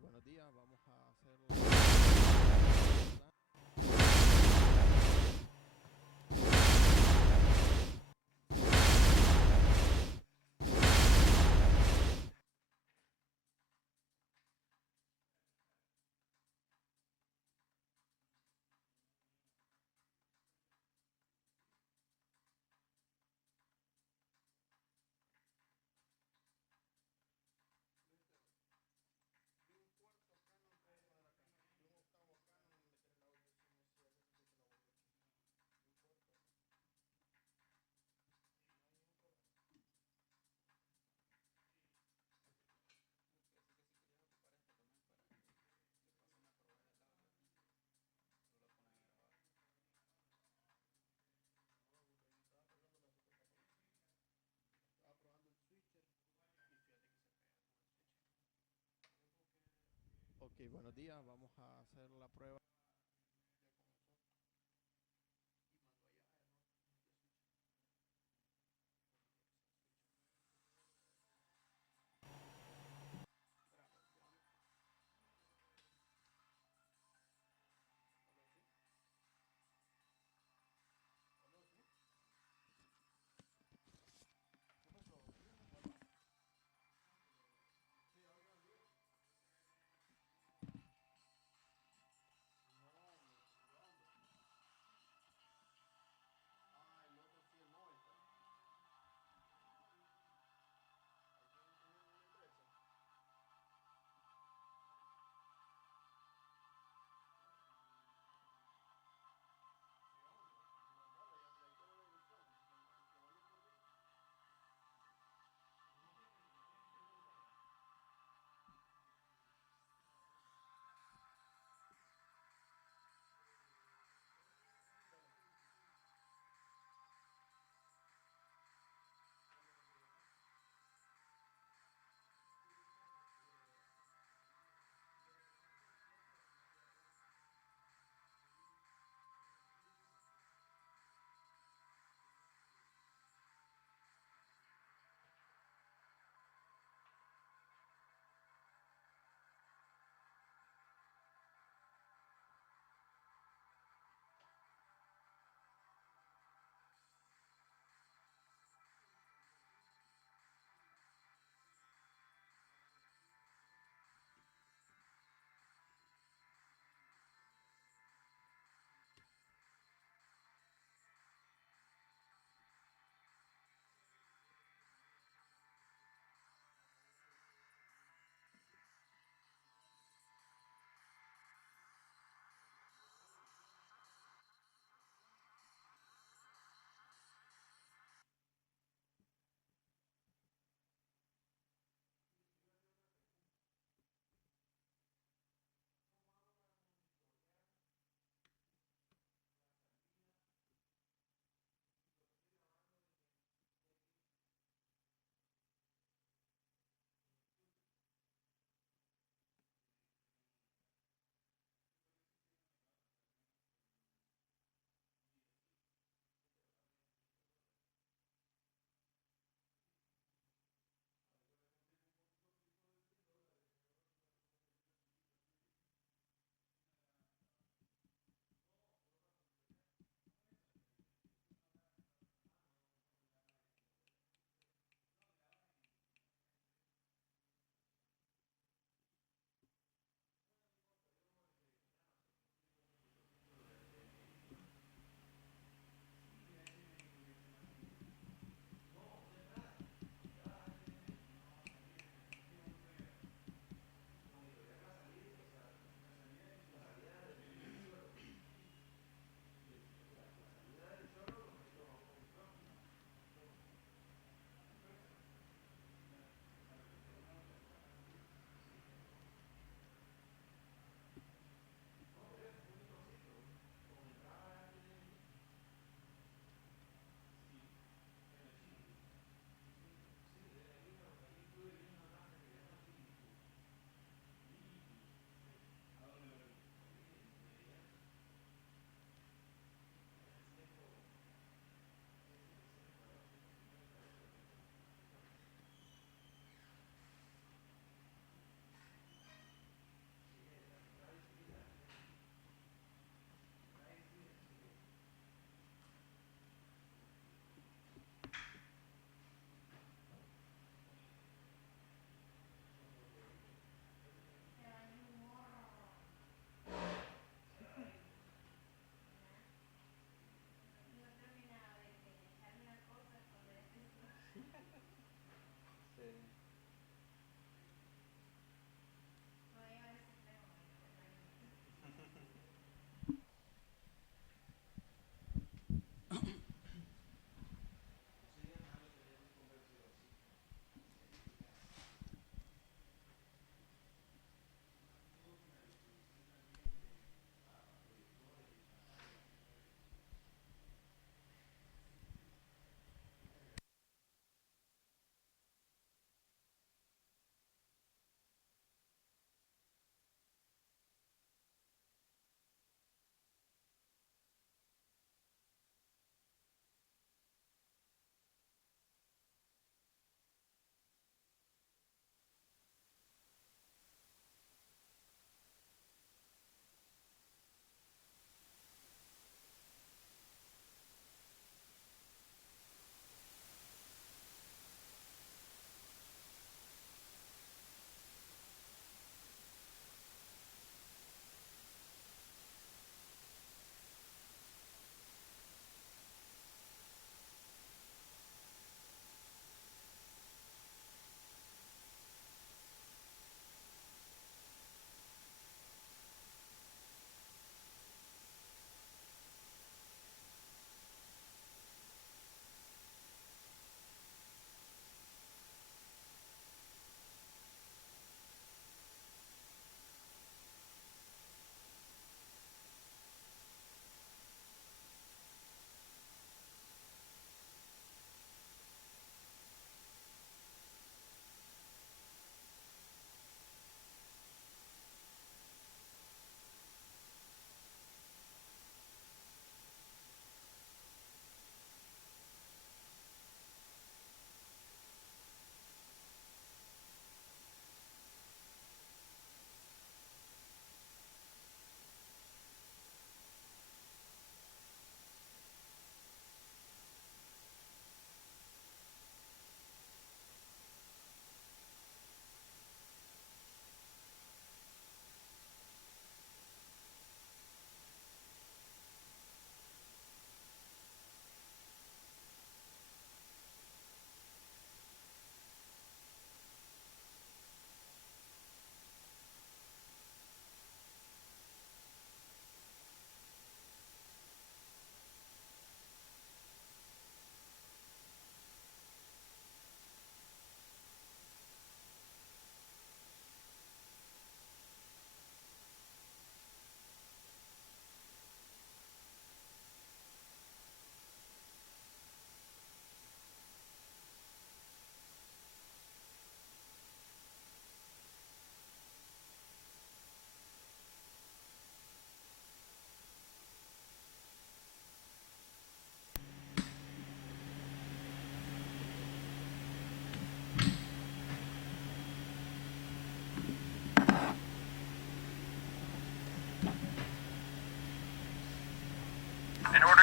buenos días, vamos a hacer Ok, buenos días, vamos a hacer la prueba.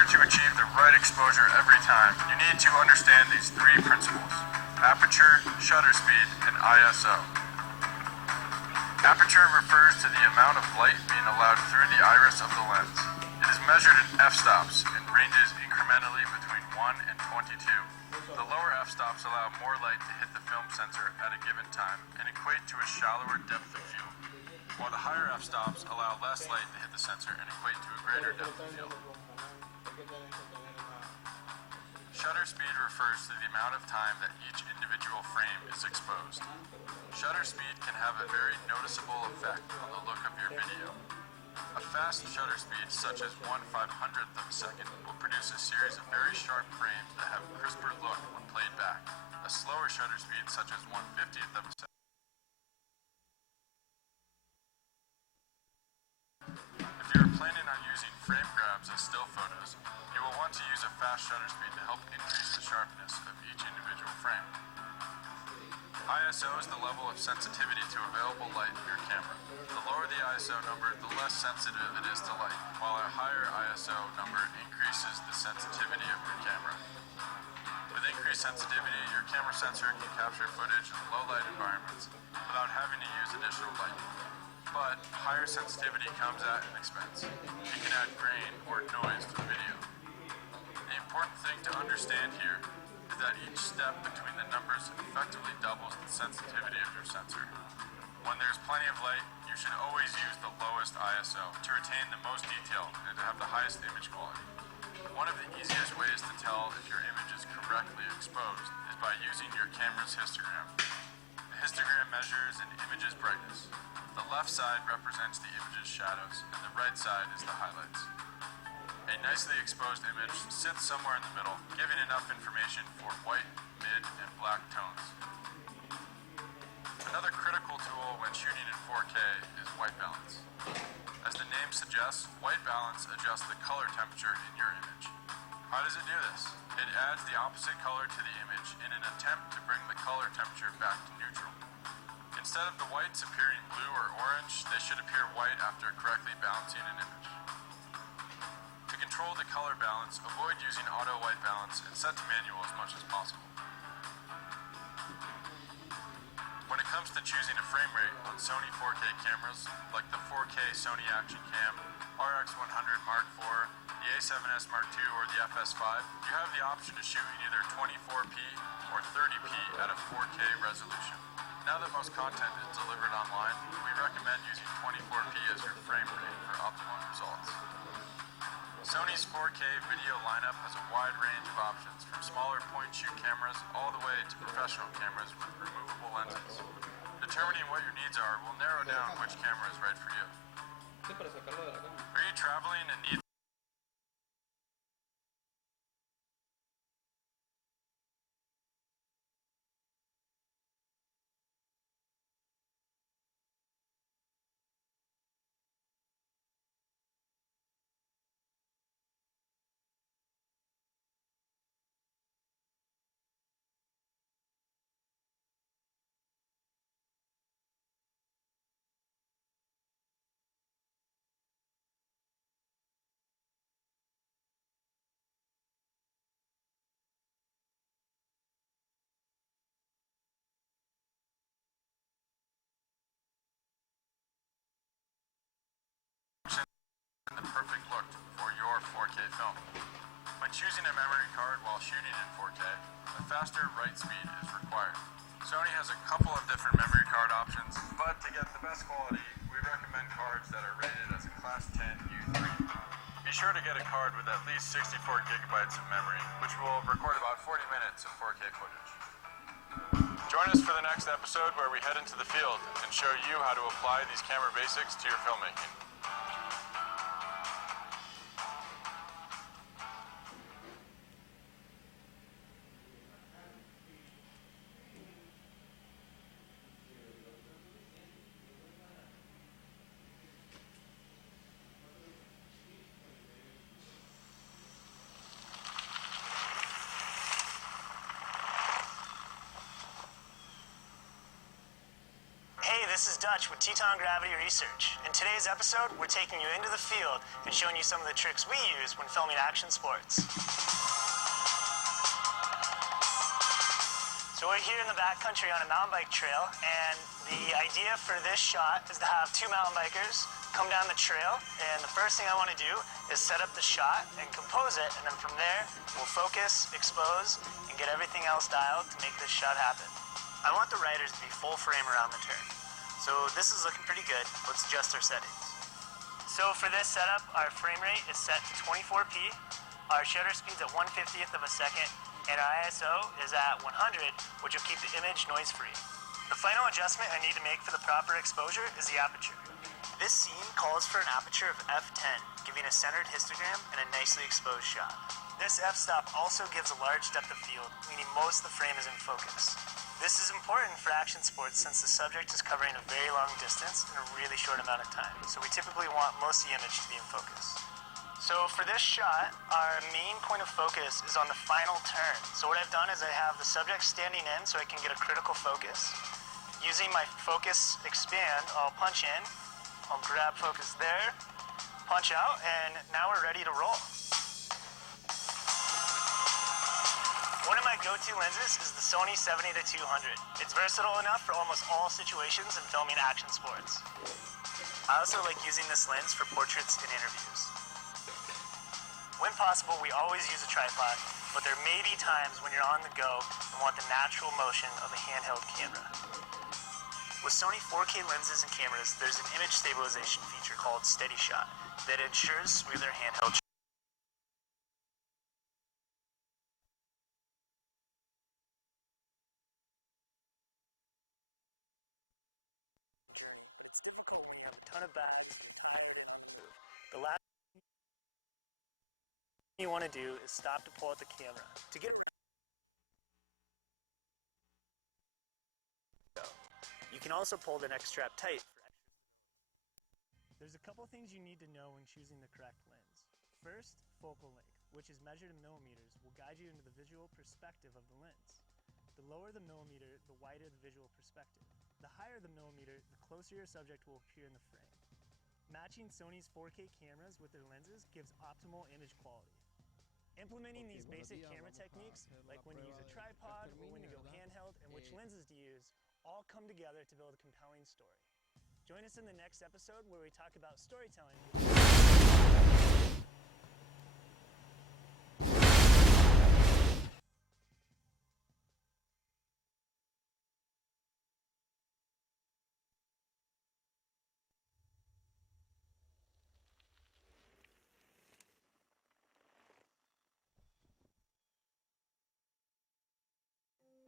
to achieve the right exposure every time, you need to understand these three principles: aperture, shutter speed, and ISO. Aperture refers to the amount of light being allowed through the iris of the lens. It is measured in f-stops and ranges incrementally between 1 and 22. The lower f-stops allow more light to hit the film sensor at a given time and equate to a shallower depth of field, while the higher f-stops allow less light to hit the sensor and equate to a greater depth of field. Shutter speed refers to the amount of time that each individual frame is exposed. Shutter speed can have a very noticeable effect on the look of your video. A fast shutter speed, such as 1/500th of a second, will produce a series of very sharp frames that have a crisper look when played back. A slower shutter speed, such as 1/50th of a second. If you are planning on using frame grabs as still photos, you will want to use a fast shutter speed to help increase the sharpness of each individual frame. ISO is the level of sensitivity to available light in your camera. The lower the ISO number, the less sensitive it is to light, while a higher ISO number increases the sensitivity of your camera. With increased sensitivity, your camera sensor can capture footage in low light environments without having to use additional light. But higher sensitivity comes at an expense. You can add grain or noise to the video. The important thing to understand here is that each step between the numbers effectively doubles the sensitivity of your sensor. When there's plenty of light, you should always use the lowest ISO to retain the most detail and to have the highest image quality. One of the easiest ways to tell if your image is correctly exposed is by using your camera's histogram. The histogram measures an image's brightness. The left side represents the image's shadows, and the right side is the highlights. A nicely exposed image sits somewhere in the middle, giving enough information for white, mid, and black tones. Another critical tool when shooting in 4K is white balance. As the name suggests, white balance adjusts the color temperature in your image. How does it do this? It adds the opposite color to the image in an attempt to bring the color temperature back to neutral. Instead of the whites appearing blue or orange, they should appear white after correctly balancing an image. To control the color balance, avoid using auto white balance and set to manual as much as possible. When it comes to choosing a frame rate on Sony 4K cameras, like the 4K Sony Action Cam, RX100 Mark IV, the A7S Mark II, or the FS5, you have the option to shoot in either 24p or 30p at a 4K resolution. Now that most content is delivered online, we recommend using 24p as your frame rate for optimum results. Sony's 4K video lineup has a wide range of options, from smaller point-shoot cameras all the way to professional cameras with removable lenses. Determining what your needs are will narrow down which camera is right for you. Are you traveling and need the perfect look for your 4K film? When choosing a memory card while shooting in 4K, a faster write speed is required. Sony has a couple of different memory card options, but to get the best quality, we recommend cards that are rated as a Class 10 U3. Be sure to get a card with at least 64 gigabytes of memory, which will record about 40 minutes of 4K footage. Join us for the next episode where we head into the field and show you how to apply these camera basics to your filmmaking. This this is Dutch with Teton Gravity Research. In today's episode, we're taking you into the field and showing you some of the tricks we use when filming action sports. So we're here in the backcountry on a mountain bike trail, and the idea for this shot is to have two mountain bikers come down the trail, and the first thing I want to do is set up the shot and compose it, and then from there, we'll focus, expose, and get everything else dialed to make this shot happen. I want the riders to be full frame around the turn. So this is looking pretty good. Let's adjust our settings. So for this setup, our frame rate is set to 24p, our shutter speed's at 1/50th of a second, and our ISO is at 100, which will keep the image noise-free. The final adjustment I need to make for the proper exposure is the aperture. This scene calls for an aperture of f10, giving a centered histogram and a nicely exposed shot. This f-stop also gives a large depth of field, meaning most of the frame is in focus. This is important for action sports since the subject is covering a very long distance in a really short amount of time, so we typically want most of the image to be in focus. So for this shot, our main point of focus is on the final turn. So what I've done is I have the subject standing in so I can get a critical focus. Using my focus expand, I'll punch in, I'll grab focus there, punch out, and now we're ready to roll. One of my go-to lenses is the Sony 70-200. It's versatile enough for almost all situations in filming action sports. I also like using this lens for portraits and interviews. When possible, we always use a tripod, but there may be times when you're on the go and want the natural motion of a handheld camera. With Sony 4K lenses and cameras, there's an image stabilization feature called Steady Shot that ensures smoother handheld shots. It's difficult when you have a ton of back. The last thing you want to do is stop to pull out the camera. To get you can also pull the neck strap tight for extra. There's a couple things you need to know when choosing the correct lens. First, focal length, which is measured in millimeters, will guide you into the visual perspective of the lens. The lower the millimeter, the wider the visual perspective. The higher the millimeter, the closer your subject will appear in the frame. Matching Sony's 4K cameras with their lenses gives optimal image quality. Implementing these basic camera techniques, like when to use a tripod or when to go handheld and which lenses to use, all come together to build a compelling story. Join us in the next episode where we talk about storytelling.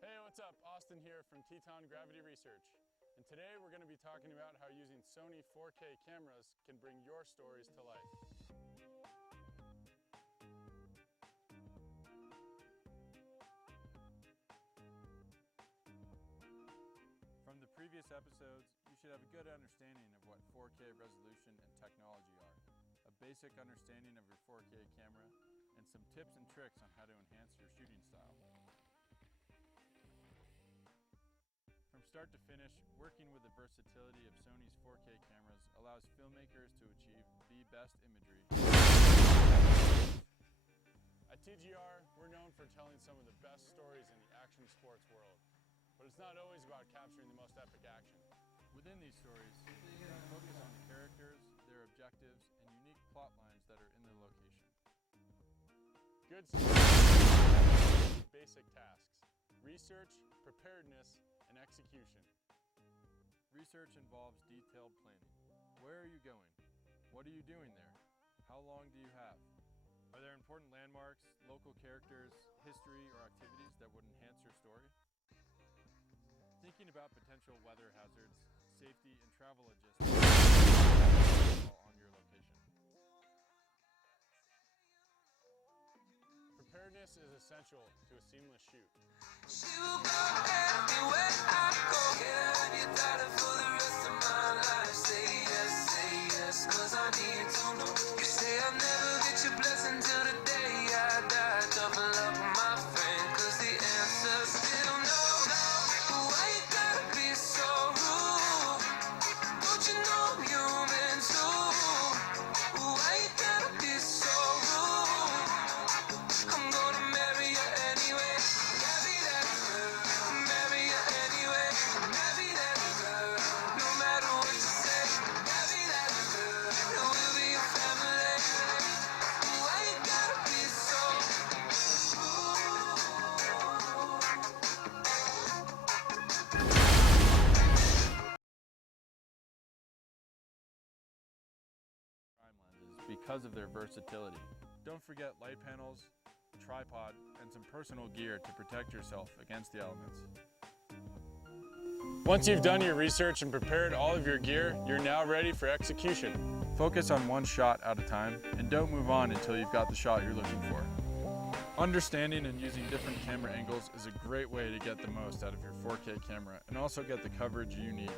Hey, what's up? Austin here from Teton Gravity Research. And today we're going to be talking about how using Sony 4K cameras can bring your stories to life. From the previous episodes, you should have a good understanding of what 4K resolution and technology are, a basic understanding of your 4K camera, and some tips and tricks on how to enhance your shooting style. From start to finish, working with the versatility of Sony's 4K cameras allows filmmakers to achieve the best imagery. At TGR, we're known for telling some of the best stories in the action sports world, but it's not always about capturing the most epic action. Within these stories, we focus on the characters, their objectives, and unique plot lines that are in their location. Good stories, basic tasks: research, preparedness, and execution. Research involves detailed planning. Where are you going? What are you doing there? How long do you have? Are there important landmarks, local characters, history, or activities that would enhance your story? Thinking about potential weather hazards, safety, and travel logistics on your location. Preparedness is essential to a seamless shoot. She will go everywhere I go. Yeah, I need that for the rest of my life. Say yes, cause I need to know. You say I'll never get your blessing till the day I die. Double up, my friend, cause the answer's still no. Why you gotta be so rude? because of their versatility. Don't forget light panels, a tripod, and some personal gear to protect yourself against the elements. Once you've done your research and prepared all of your gear, you're now ready for execution. Focus on one shot at a time and don't move on until you've got the shot you're looking for. Understanding and using different camera angles is a great way to get the most out of your 4K camera and also get the coverage you need.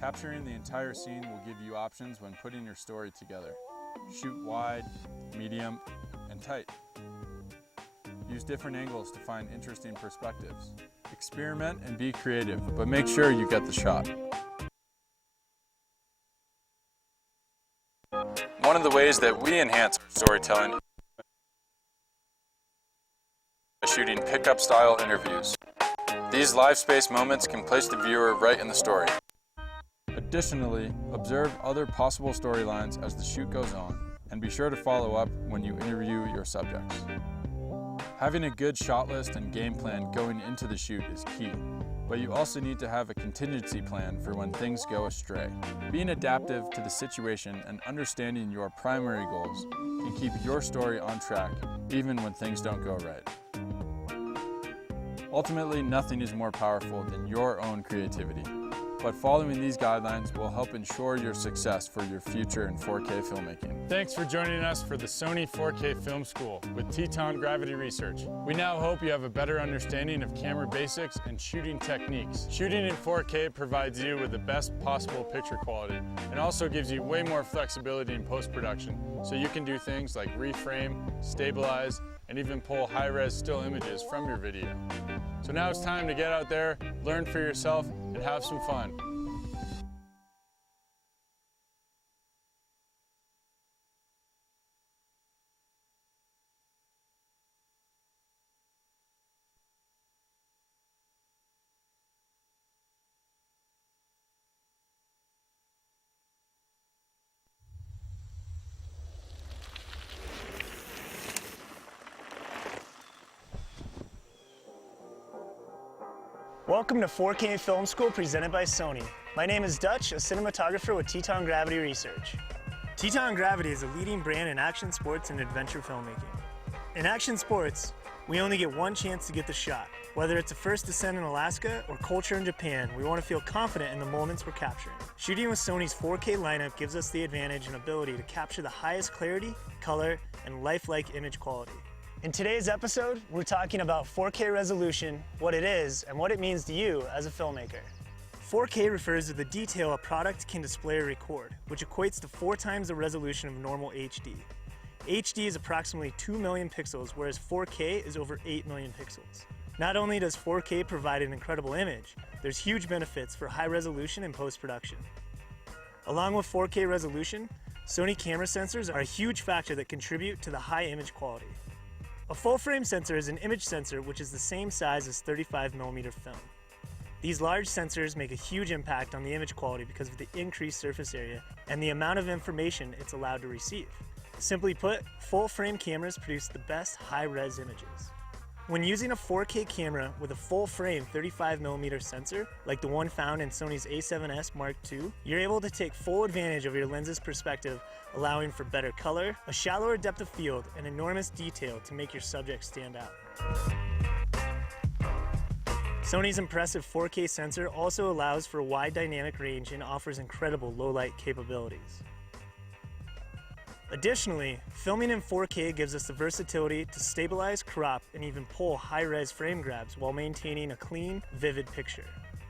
Capturing the entire scene will give you options when putting your story together. Shoot wide, medium, and tight. Use different angles to find interesting perspectives. Experiment and be creative, but make sure you get the shot. One of the ways that we enhance our storytelling is shooting pickup style interviews. These live space moments can place the viewer right in the story. Additionally, observe other possible storylines as the shoot goes on, and be sure to follow up when you interview your subjects. Having a good shot list and game plan going into the shoot is key, but you also need to have a contingency plan for when things go astray. Being adaptive to the situation and understanding your primary goals can keep your story on track even when things don't go right. Ultimately, nothing is more powerful than your own creativity, but following these guidelines will help ensure your success for your future in 4K filmmaking. Thanks for joining us for the Sony 4K Film School with Teton Gravity Research. We now hope you have a better understanding of camera basics and shooting techniques. Shooting in 4K provides you with the best possible picture quality and also gives you way more flexibility in post-production, so you can do things like reframe, stabilize, and even pull high-res still images from your video. So now it's time to get out there, learn for yourself, and have some fun. Welcome to 4K Film School presented by Sony. My name is Dutch, a cinematographer with Teton Gravity Research. Teton Gravity is a leading brand in action sports and adventure filmmaking. In action sports, we only get one chance to get the shot. Whether it's a first descent in Alaska or culture in Japan, we want to feel confident in the moments we're capturing. Shooting with Sony's 4K lineup gives us the advantage and ability to capture the highest clarity, color, and lifelike image quality. In today's episode, we're talking about 4K resolution, what it is, and what it means to you as a filmmaker. 4K refers to the detail a product can display or record, which equates to 4 times the resolution of normal HD. HD is approximately 2 million pixels, whereas 4K is over 8 million pixels. Not only does 4K provide an incredible image, there's huge benefits for high resolution and post-production. Along with 4K resolution, Sony camera sensors are a huge factor that contribute to the high image quality. A full-frame sensor is an image sensor which is the same size as 35mm film. These large sensors make a huge impact on the image quality because of the increased surface area and the amount of information it's allowed to receive. Simply put, full-frame cameras produce the best high-res images. When using a 4K camera with a full-frame 35mm sensor, like the one found in Sony's a7S Mark II, you're able to take full advantage of your lens's perspective, allowing for better color, a shallower depth of field, and enormous detail to make your subject stand out. Sony's impressive 4K sensor also allows for a wide dynamic range and offers incredible low-light capabilities. Additionally, filming in 4K gives us the versatility to stabilize, crop, and even pull high-res frame grabs while maintaining a clean, vivid picture.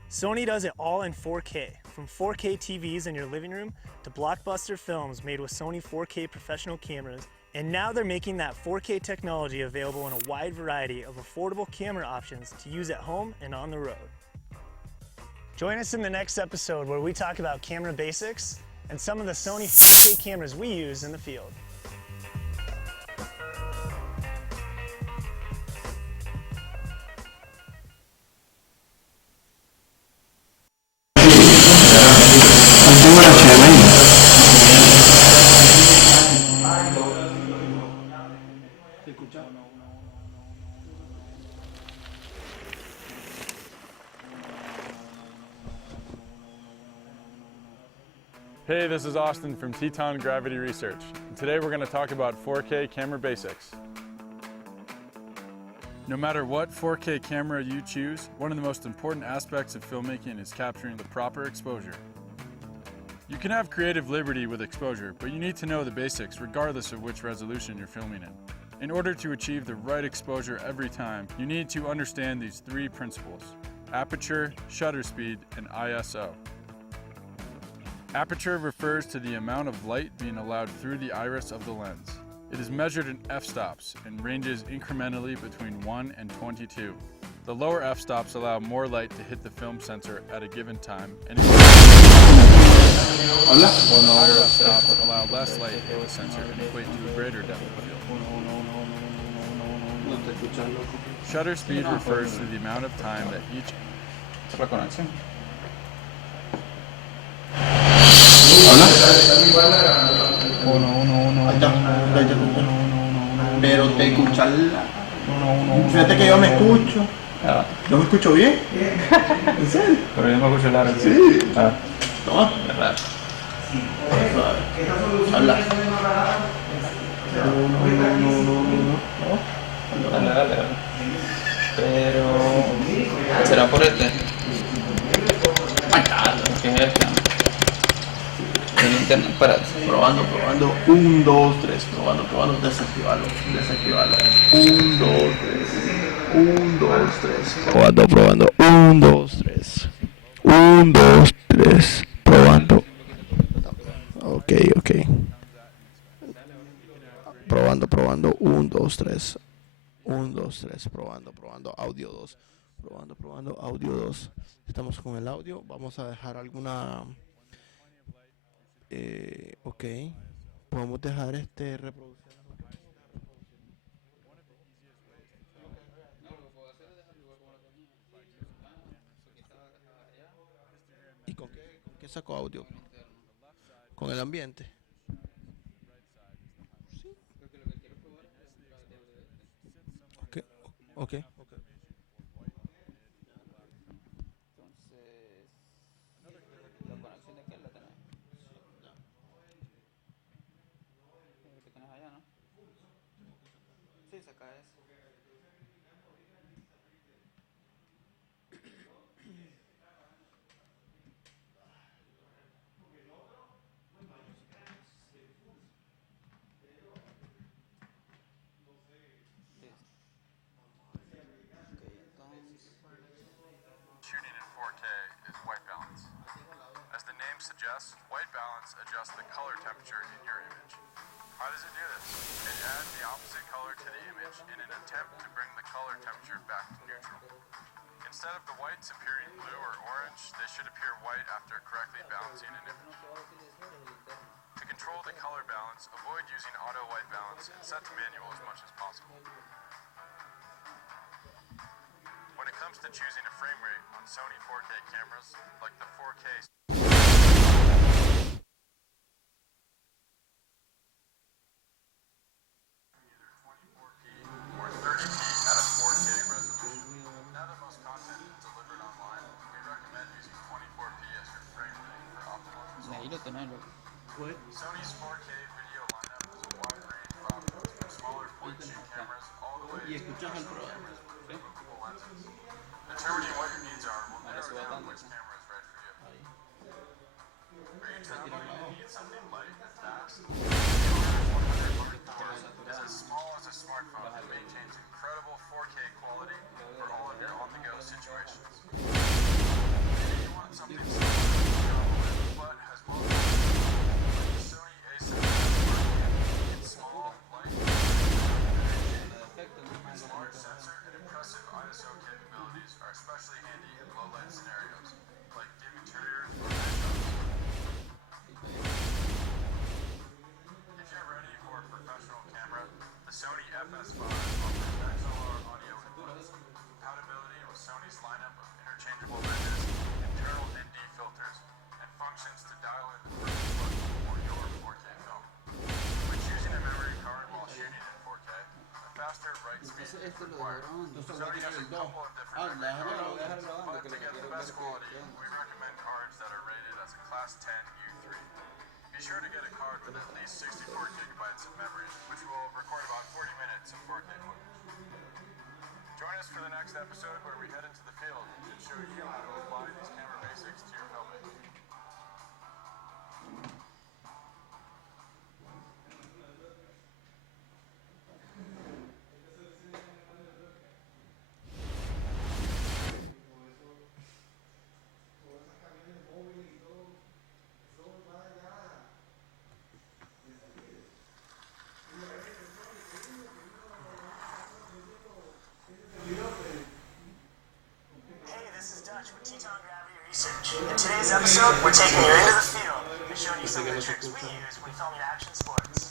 Sony does it all in 4K, from 4K TVs in your living room to blockbuster films made with Sony 4K professional cameras, and now they're making that 4K technology available in a wide variety of affordable camera options to use at home and on the road. Join us in the next episode where we talk about camera basics and some of the Sony 4K cameras we use in the field. Hey, this is Austin from Teton Gravity Research. today we're going to talk about 4K camera basics. No matter what 4K camera you choose, one of the most important aspects of filmmaking is capturing the proper exposure. You can have creative liberty with exposure, but you need to know the basics regardless of which resolution you're filming in. In order to achieve the right exposure every time, you need to understand these three principles: aperture, shutter speed, and ISO. Aperture refers to the amount of light being allowed through the iris of the lens. It is measured in f-stops and ranges incrementally between 1 and 22. The lower f-stops allow more light to hit the film sensor at a given time, and higher f-stops allow less light to hit the sensor and equate to a greater depth of field. Shutter speed refers to the amount of time that each Pero te escuchas. Fíjate que yo me escucho. ¿Yo me escucho bien? ¿En serio? Pero yo me escucho largo. Sí. Toma. Habla. Dale. Pero... ¿será por este? ¿Qué es este? El internet, espérate. Probando. 1, 2, 3. Probando. Desactivarlo. 1, 2, 3. 1, 2, 3. Probando. 1, 2, 3. 1, 2, 3. Probando. Ok. Probando. 1, 2, 3. 1, 2, 3. Probando. Audio 2. Probando. Audio 2. Estamos con el audio. Vamos a dejar alguna... ok. Podemos dejar reproducción. ¿Y con qué saco audio? ¿Con el ambiente? Sí. Ok. Sí, saca eso. shooting in 4K is white balance. As the name suggests, white balance adjusts the color temperature in your image. How does it do this? It adds the opposite color to the image in an attempt to bring the color temperature back to neutral. Instead of the whites appearing blue or orange, they should appear white after correctly balancing an image. To control the color balance, avoid using auto white balance and set to manual as much as possible. When it comes to choosing a frame rate on Sony 4K cameras, like the 4K or 30p at a 4K resolution. Now that most content is delivered online, we recommend using 24p as your frame rate for optimal results. Sony's 4K video lineup is a wide range of options from smaller point-and-shoot cameras all the way to cameras with removable lenses. Determining what your needs are will narrow down which camera is right for you. Are you traveling and need something light and fast? Is as small as a smartphone and maintains incredible 4K quality for all of your on-the-go situations. Maybe you want something similar to travel with, but has multiple like the Sony A7 It's small, light, its large sensor and impressive ISO capabilities are especially handy in low-light scenarios, like dim interiors or night shots. If you're ready for a professional camera, the Sony FS5 offers XLR audio inputs, compatibility with Sony's lineup of interchangeable lenses, internal ND filters, and functions to dial in the perfect look for your 4K film. When choosing a memory card while shooting in 4K, a faster write speed is required. Sony has a couple of different memory cards, but to get the best quality, we recommend cards that are rated as a Class 10 U3. Be Be sure to get a card with at least 64 gigabytes of memory, which will record about 40 minutes of 4K footage. Join us for the next episode where we head into the field and show you how to apply these camera basics to your filmmaking. In today's episode, we're taking you into the field and showing you some of the tricks we use when filming action sports.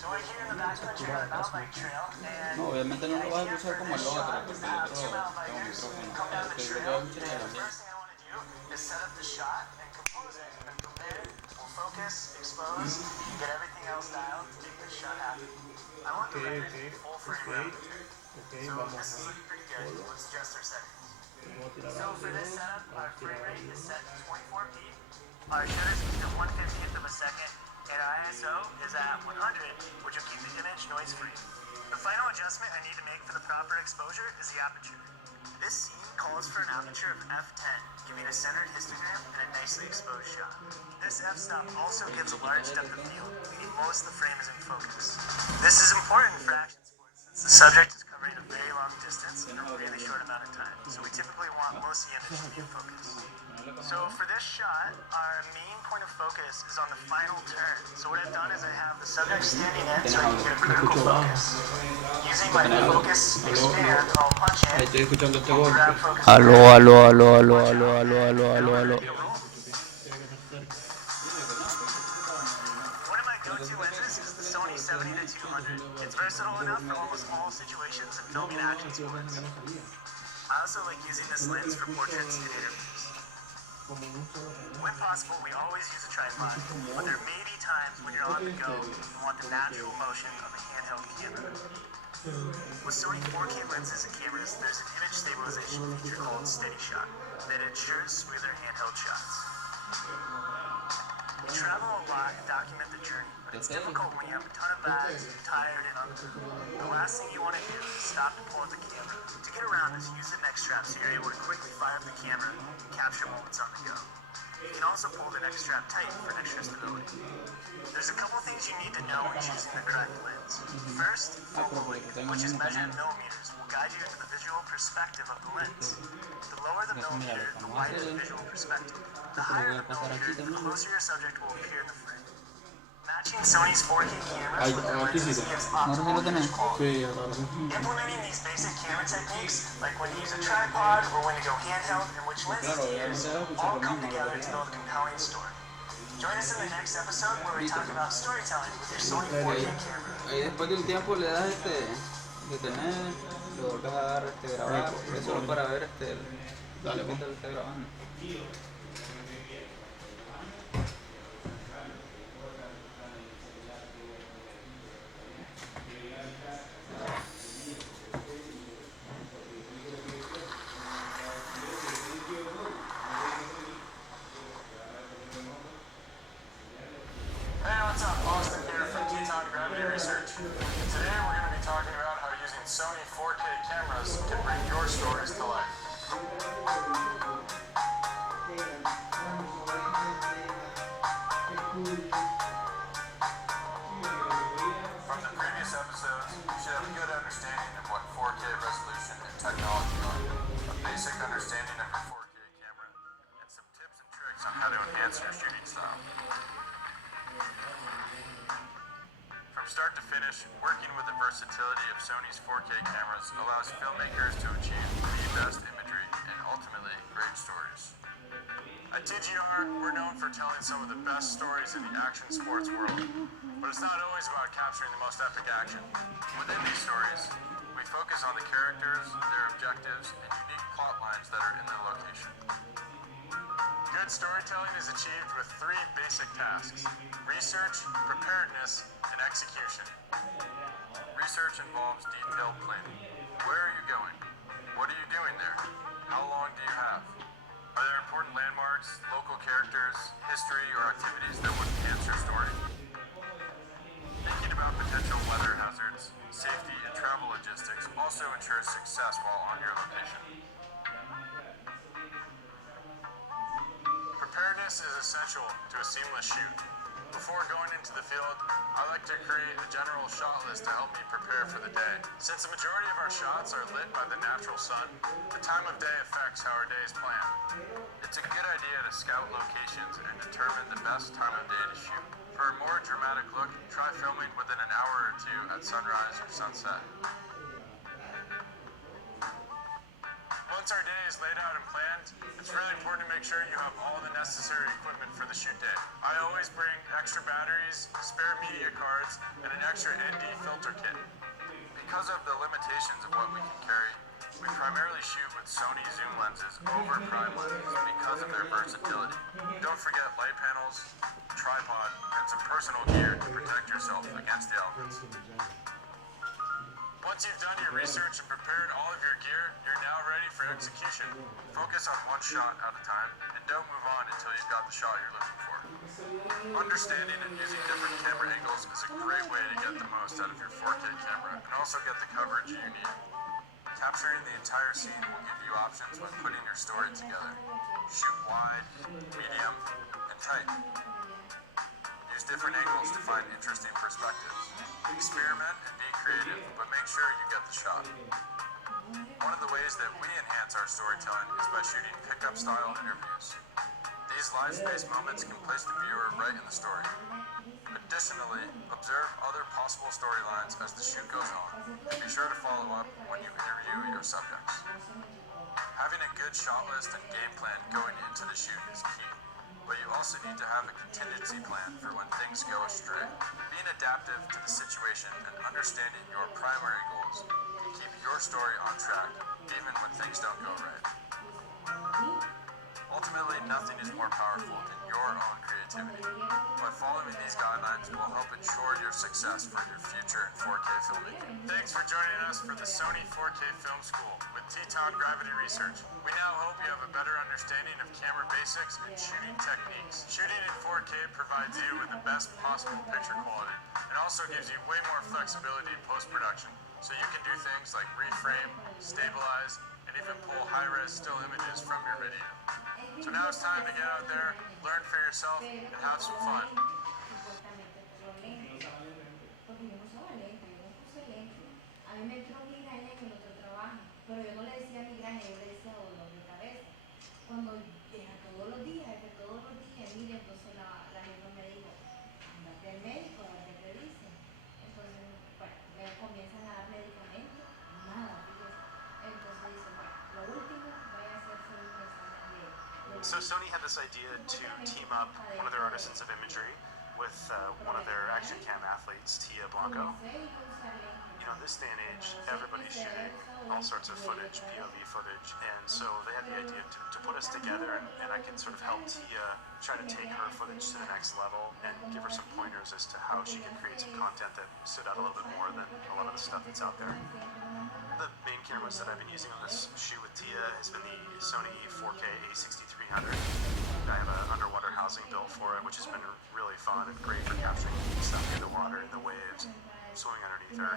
So we're here in the backcountry on the mountain bike trail, and No, obviamente no lo vas a escuchar como el otro, porque is el to have otro two tengo mountain bikers micrófono. come down the Este trail, lo and voy a the escuchar first thing I want to do is set up the shot and compose it, and then from there, we'll focus, expose, and get everything else dialed to make this shot happen. I want the render to be full frame around the turn. So this is looking pretty good. Let's adjust our settings. So for this setup, our frame rate is set to 24p, our shutter speed at 1/50th of a second, and our ISO is at 100, which will keep the image noise-free. The final adjustment I need to make for the proper exposure is the aperture. This scene calls for an aperture of f10, giving a centered histogram and a nicely exposed shot. This f-stop also gives a large depth of field, meaning most of the frame is in focus. This is important for action sports since the subject is covering a very long distance in a really short amount of time, so we typically want most of the image to be in focus. So for this shot, our main point of focus is on the final turn. So what I've done is I have the subject standing in so I can get a critical focus. Using my focus expand, I'll punch in, Estoy escuchando este golpe. grab focus. Aló, aló, aló, aló, aló, aló, aló, aló, aló. One of my go-to lenses is the Sony 70-200. It's versatile enough for almost all situations in filming action sports. I also like using this lens for portraits and interviews. When possible, we always use a tripod, but there may be times when you're on the go and want the natural motion of a handheld camera. With Sony 4K lenses and cameras, there's an image stabilization feature called Steady Shot that ensures smoother handheld shots. We travel a lot and document the journey, but it's difficult when you have a ton of bags, you're tired, and on the go. The last thing you want to do is stop to pull out the camera. To get around this, use the neck strap so you're able to quickly fire up the camera and capture moments on the go. You can also pull the neck strap tight for extra stability. There's a couple things you need to know when choosing the correct lens. First, focal length, which is measured in millimeters, will guide you into the visual perspective of the lens. The lower the millimeter, the wider the visual perspective. The higher the millimeter, the closer your subject will appear in the frame. Matching Sony's 4K cameras with their lenses gives optimal image quality. Implementing these basic camera techniques, like when to use a tripod or when to go handheld and which lenses to use, all come together to build a compelling story. Join us in the next episode where we talk about storytelling with your Sony 4K camera. Ahí después de un tiempo le das detener, lo volvés a dar grabar, es solo para ver Dale, qué tal está grabando. Hey, what's up? Austin here from Teton Gravity Research. Today we're going to be talking about how using Sony 4K cameras can bring your stories to life. From the previous episodes, you should have a good understanding of what 4K resolution and technology are, a basic understanding of your 4K camera, and some tips and tricks on how to enhance your shooting style. From start to finish, working with the versatility of Sony's 4K cameras allows filmmakers to achieve the best imagery and ultimately great stories. At TGR, we're known for telling some of the best stories in the action sports world, but it's not always about capturing the most epic action. Within these stories, we focus on the characters, their objectives, and unique plot lines that are in their location. Good storytelling is achieved with three basic tasks: research, preparedness, and execution. Research involves detailed planning. Where are you going? What are you doing there? How long do you have? Are there important landmarks, local characters, history, or activities that would enhance your story? Thinking about potential weather hazards, safety, and travel logistics also ensures success while on your location. Preparedness is essential to a seamless shoot. Before going into the field, I like to create a general shot list to help me prepare for the day. Since the majority of our shots are lit by the natural sun, the time of day affects how our day is planned. It's a good idea to scout locations and determine the best time of day to shoot. For a more dramatic look, try filming within an hour or two at sunrise or sunset. Once our day is laid out and planned, it's really important to make sure you have all the necessary equipment for the shoot day. I always bring extra batteries, spare media cards, and an extra ND filter kit. Because of the limitations of what we can carry, we primarily shoot with Sony zoom lenses over prime lenses because of their versatility. Don't forget light panels, tripod, and some personal gear to protect yourself against the elements. Once you've done your research and prepared all of your gear, you're now ready for execution. Focus on one shot at a time, and don't move on until you've got the shot you're looking for. Understanding and using different camera angles is a great way to get the most out of your 4K camera and also get the coverage you need. Capturing the entire scene will give you options when putting your story together. Shoot wide, medium, and tight. Use different angles to find interesting perspectives. Experiment and be creative, but make sure you get the shot. One of the ways that we enhance our storytelling is by shooting pickup style interviews. These live space moments can place the viewer right in the story. Additionally, observe other possible storylines as the shoot goes on, and be sure to follow up when you interview your subjects. Having a good shot list and game plan going into the shoot is key, but you also need to have a contingency plan for when things go astray. Being adaptive to the situation and understanding your primary goals can keep your story on track even when things don't go right. Ultimately, nothing is more powerful than your own creativity, but following these guidelines will help ensure your success for your future in 4K filmmaking. Thanks for joining us for the Sony 4K Film School with Teton Gravity Research. We now hope you have a better understanding of camera basics and shooting techniques. Shooting in 4K provides you with the best possible picture quality and also gives you way more flexibility in post-production, so you can do things like reframe, stabilize, and even pull high-res still images from your video. So now it's time to get out there, learn for yourself, and have some fun. Porque yo no usaba lente, yo no puse lente. A mí me entró migraña en el otro trabajo, pero yo no le decía migraña, yo le decía dolor de cabeza. Cuando era todos los días, mire, entonces la jefa me dijo, andate al médico, a ver qué te dice. Entonces, bueno, me comienzan a dar medicamentos, nada, fíjese. Entonces dice, bueno, lo último, voy a hacerse un examen de So Sony had this idea to team up one of their artisans of imagery with one of their action cam athletes, Tia Blanco. You know, this day and age, everybody's shooting all sorts of footage, POV footage, and so they had the idea to put us together, and I can sort of help Tia try to take her footage to the next level and give her some pointers as to how she can create some content that stood out a little bit more than a lot of the stuff that's out there. The main cameras that I've been using on this shoot with Tia has been the Sony 4K A6300. I have an underwater housing built for it, which has been really fun and great for capturing stuff in the water, in the waves, swimming underneath her.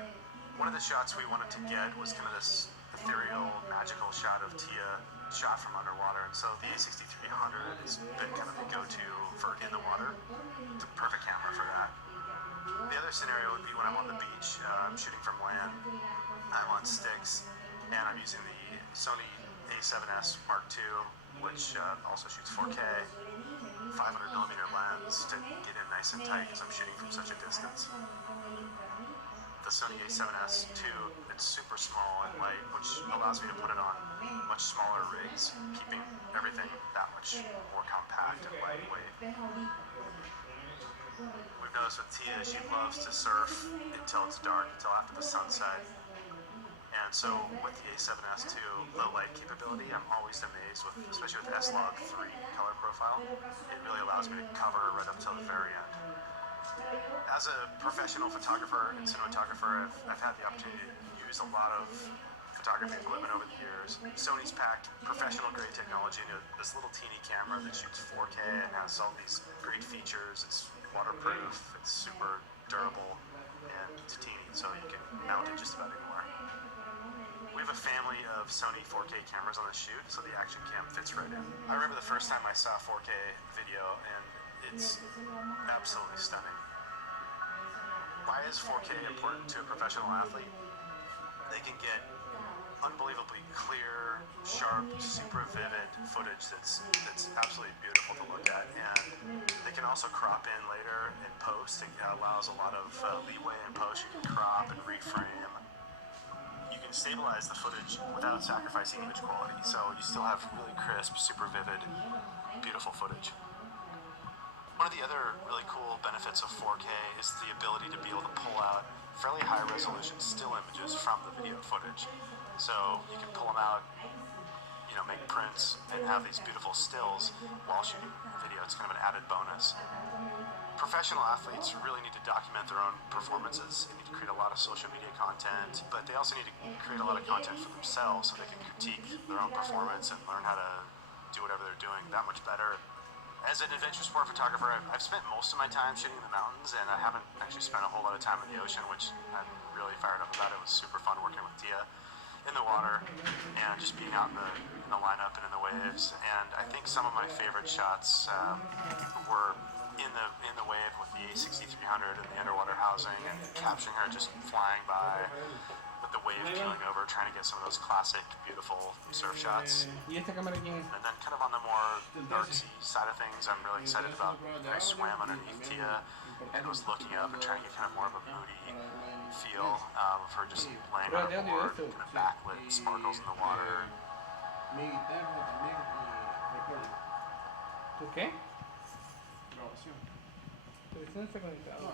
One of the shots we wanted to get was kind of this ethereal, magical shot of Tia shot from underwater, and so the A6300 has been kind of the go-to for in the water. It's a perfect camera for that. The other scenario would be when I'm on the beach, I'm shooting from land, I'm on sticks, and I'm using the Sony A7S Mark II, which also shoots 4K, 500mm lens to get in nice and tight because I'm shooting from such a distance. The Sony A7S II, it's super small and light, which allows me to put it on much smaller rigs, keeping everything that much more compact and lightweight. We've noticed with Tia, she loves to surf until it's dark, until after the sunset. And so with the A7S II, low light capability, I'm always amazed with, especially with S-Log 3 color profile, it really allows me to cover right up till the very end. As a professional photographer and cinematographer, I've had the opportunity to use a lot of photography equipment over the years. Sony's packed professional grade technology into this little teeny camera that shoots 4K and has all these great features. It's waterproof, it's super durable, and it's teeny, so you can mount it just about anywhere. We have a family of Sony 4K cameras on the shoot, so the action cam fits right in. I remember the first time I saw 4K video, and it's absolutely stunning. Why is 4K important to a professional athlete? They can get unbelievably clear, sharp, super vivid footage that's absolutely beautiful to look at, and they can also crop in later in post. It allows a lot of leeway in post. You can crop and reframe. You can stabilize the footage without sacrificing image quality, so you still have really crisp, super vivid, beautiful footage. One of the other really cool benefits of 4K is the ability to be able to pull out fairly high resolution still images from the video footage. So you can pull them out, make prints and have these beautiful stills while shooting video. It's kind of an added bonus. Professional athletes really need to document their own performances. They need to create a lot of social media content, but they also need to create a lot of content for themselves so they can critique their own performance and learn how to do whatever they're doing that much better. As an adventure sport photographer, I've spent most of my time shooting in the mountains, and I haven't actually spent a whole lot of time in the ocean, which I'm really fired up about. It was super fun working with Tia in the water and just being out in the lineup and in the waves. And I think some of my favorite shots were in the wave with the A6300 and the underwater housing, and capturing her just flying by with the wave keeling over, trying to get some of those classic, beautiful surf shots. ¿Y esta cámara quién es? And then kind of on the more artsy side of things, I'm really excited about, I swam underneath Tia and was looking up and trying to get kind of more of a moody feel of her just laying on a board, kind of backlit sparkles in the water. Mi guitarra también y recording. ¿Tú qué? Grabación. Tu teléfono está conectado.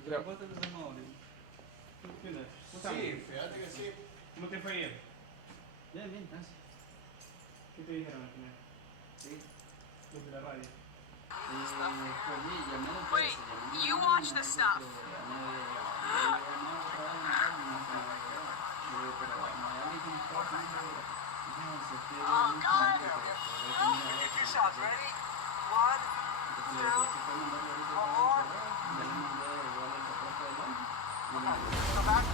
No, eso no. Sí, fíjate que sí. ¿Cómo te fue ayer? Bien, bien, gracias. ¿Qué te dijeron al final? Sí. Los de la radio. Pues sí, llamé a la empresa, Wait, llamé a you la watch empresa, this stuff. Oh, God! Get your shots ready. 1, 2, 1 more. Go back.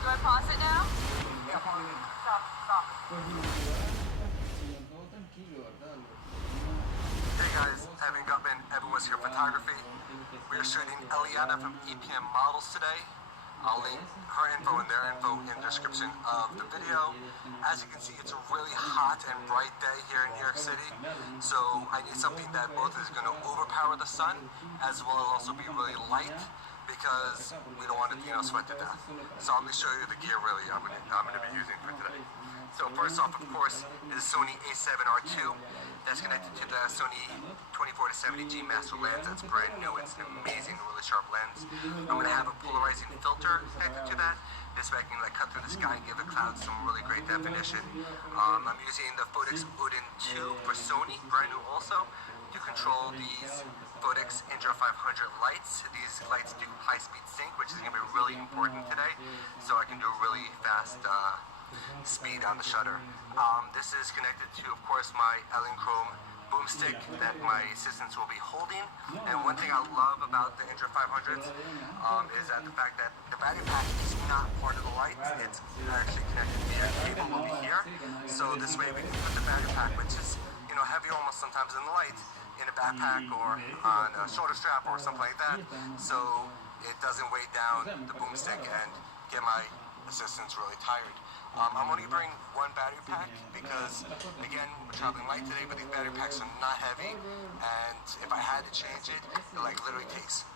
Do I pause it now? Yeah, pause it. Stop. Hey guys, Evan Gutman, Everyone's Here Photography. We are shooting Eliana from EPM Models today. I'll link her info and their info in the description of the video. As you can see, it's a really hot and bright day here in New York City, so I need something that both is going to overpower the sun as well as also be really light, because we don't want to sweat to death. So I'm going to show you the gear really I'm going to be using for today. So first off, of course, is a Sony A7R II that's connected to the Sony 24-70G Master lens. That's brand new. It's an amazing, really sharp lens. I'm going to have a polarizing filter connected to that. This way I can cut through the sky and give the clouds some really great definition. I'm using the Photox Odin 2 for Sony, brand new also, to control these Photox Indra 500 lights. These lights do high-speed sync, which is going to be really important today, so I can do really fast speed on the shutter. This is connected to, of course, my Chrome boomstick that my assistants will be holding. And one thing I love about the Indra 500s is that the fact that the battery pack is not part of the light. It's actually connected here. The cable will be here. So this way we can put the battery pack, which is heavy almost sometimes in the light, in a backpack or on a shoulder strap or something like that. So it doesn't weigh down the boomstick and get my assistants really tired. I'm only bringing one battery pack because, again, we're traveling light today, but these battery packs are not heavy, and if I had to change it, it literally takes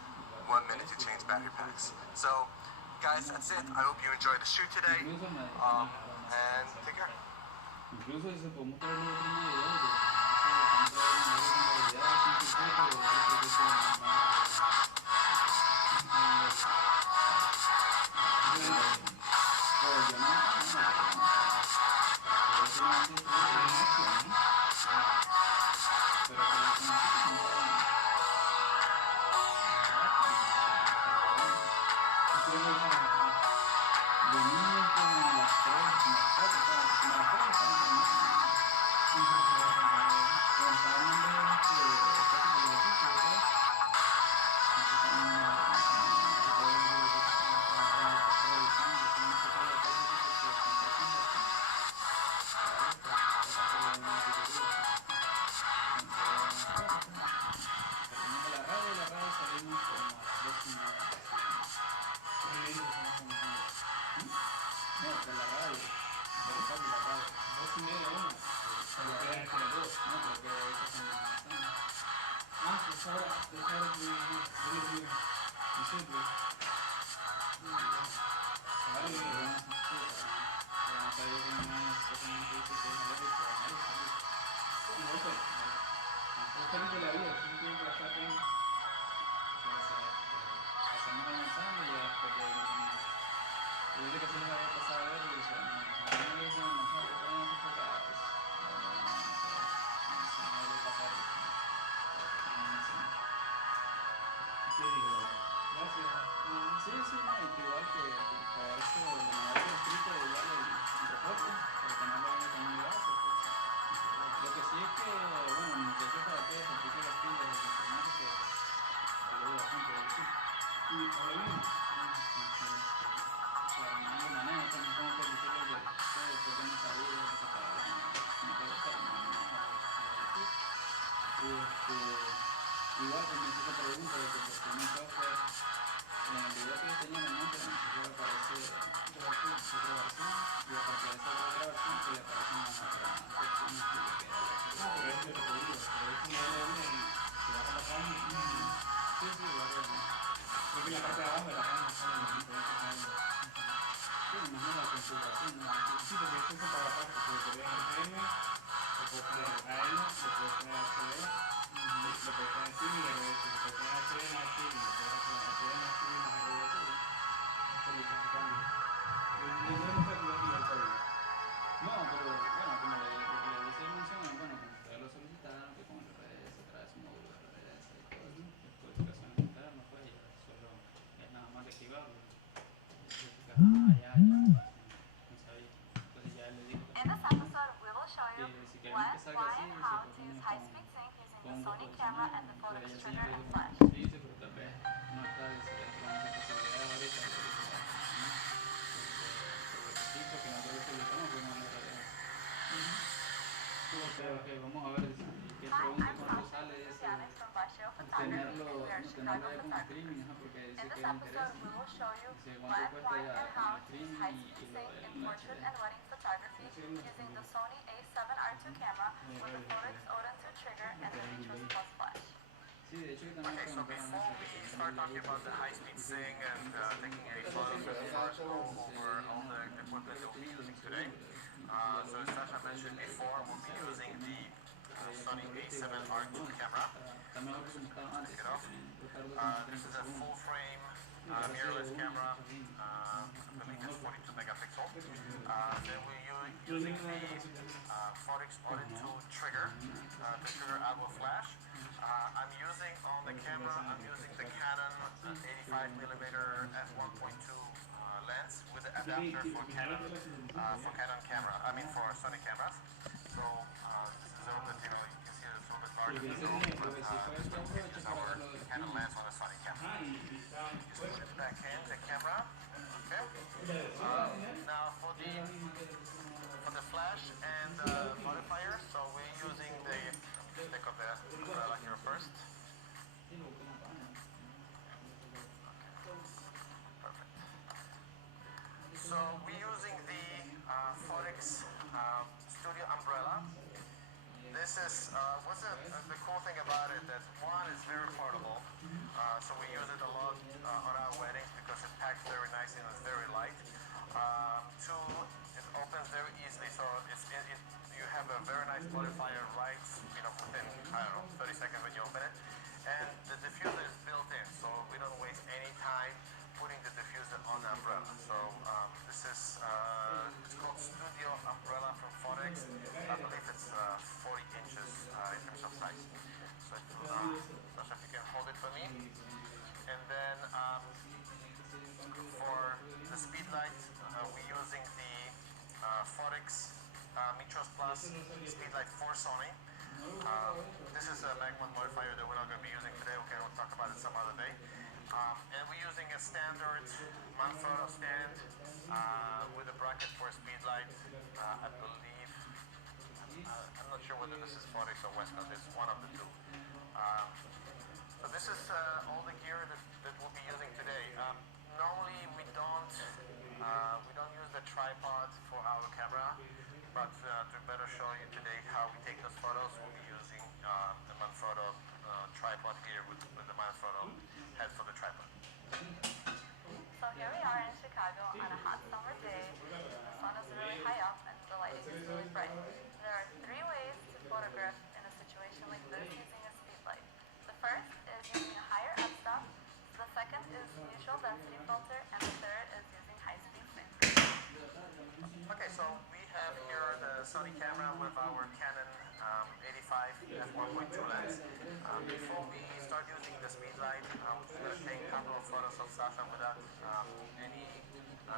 1 minute to change battery packs. So, guys, that's it. I hope you enjoyed the shoot today, and take care. Incluso dice, podemos traer otro Venimos como a las 3, como a las 4, como a las 4 estamos en igual que me hizo esa pregunta de que por qué mi software en el video que yo tenía en la mente me empezó a aparecer otra versión y aparte de esa otra versión que le aparecen las otras secciones que le queda la pero es lo que te digo, pero es como LM y se baja la página sí, igual porque la parte de abajo de la página está en el mismo sí, me imagino la configuración sí, porque eso es para aparte, porque te ves FM le puedes poner AM, le puedes poner HD le puedes poner streaming y RS, le puedes poner HD en streaming, le puedes poner HD en streaming más RS esto lo hice cambio no fue igual el código no, pero bueno, como lo que le dice mención es bueno, como ustedes lo solicitaron que con el RS trae su módulo de RS y todo eso es codificaciones internas pues y solo es nada más de activarlo y dice ya no sabía entonces ya le digo In this episode, we will show you que si queremos que when, salga why, así and se how to pone use con high-speed sync using the un Sony profesional camera and the pero Photox ella trigger siempre and dijo flash. sí dice pero tal vez no está dice dentro de nuestras posibilidades ahorita de verificar por requisito que nosotros lo solicitamos pues no le agradece ok, vamos a ver qué Hi, pregunta I'm cuánto Sasha. sale This is ese Janet from Bashio Photography, and we are no Chicago tenerlo ya con photographers. streaming porque In dice this que le episode, interesa we will show you dice cuánto when, cuesta why, ya and con how el to use streaming y high-speed lo sync in del portrait HD and wedding photography using the Sony A7R2 camera with the Photox Odin 2 trigger and the Features Plus flash. sí, de hecho que también Okay, so before we start talking about the high-speed sync and taking any photos, let's first go over all the equipment that we'll be using today. So as Sasha mentioned before, we'll be using the Sony A7R2 camera. Check it out. This is a full-frame mirrorless camera. I believe it's 42 megapixel. Then we're using the Photox Odin 2 trigger to trigger out with flash. I'm using on the camera, I'm using the Canon 85mm f1.2 lens with the adapter for Canon camera, I mean for Sony cameras. So this is a little bit, you know, you can see it's a little bit larger, so this is our Canon lens on a Sony camera. Just put it back in the camera, okay? Now for the flash and modifier, so we're using the stick of the umbrella here first. Perfect. So we're using the Photox Studio umbrella. This is what's the cool thing about it, that one is very portable, so we use it a lot on our weddings because it packs very nicely and it's very light. Two, it opens very easily, so you have a very nice modifier right, you know, within, I don't know, 30 seconds when you open it. And the diffuser is built in, so we don't waste any time putting the diffuser on the umbrella. So this is, it's called Studio Umbrella from Photox. I believe it's 40 inches in terms of size. So Sasha, if you can hold it for me. And then for the speed light, we're using the Forex Mitros Plus Speedlight 4 Sony. This is a Magma modifier that we're not going to be using today. We can talk about it some other day. And we're using a standard Manfrotto stand with a bracket for a speedlight. I believe, I'm not sure whether this is Forex or Westcott. It's one of the two. So this is all the gear that we'll be using today. Normally we don't use the tripod for our camera, but to better show you today how we take those photos, we'll be using the Manfrotto tripod here with the Manfrotto head for the tripod. So here we are in Chicago on a hot summer day. The sun is really high up and the lighting is really bright. There are 3 ways to photograph in a situation like this using a speed light. The first is using a higher f-stop. The second is neutral density filter, and the third is using high-speed sync. Okay, so we have here the Sony camera with our Canon 85 f1.2 lens. Before we start using the speed light, I'm just going to take a couple of photos of Sasha without any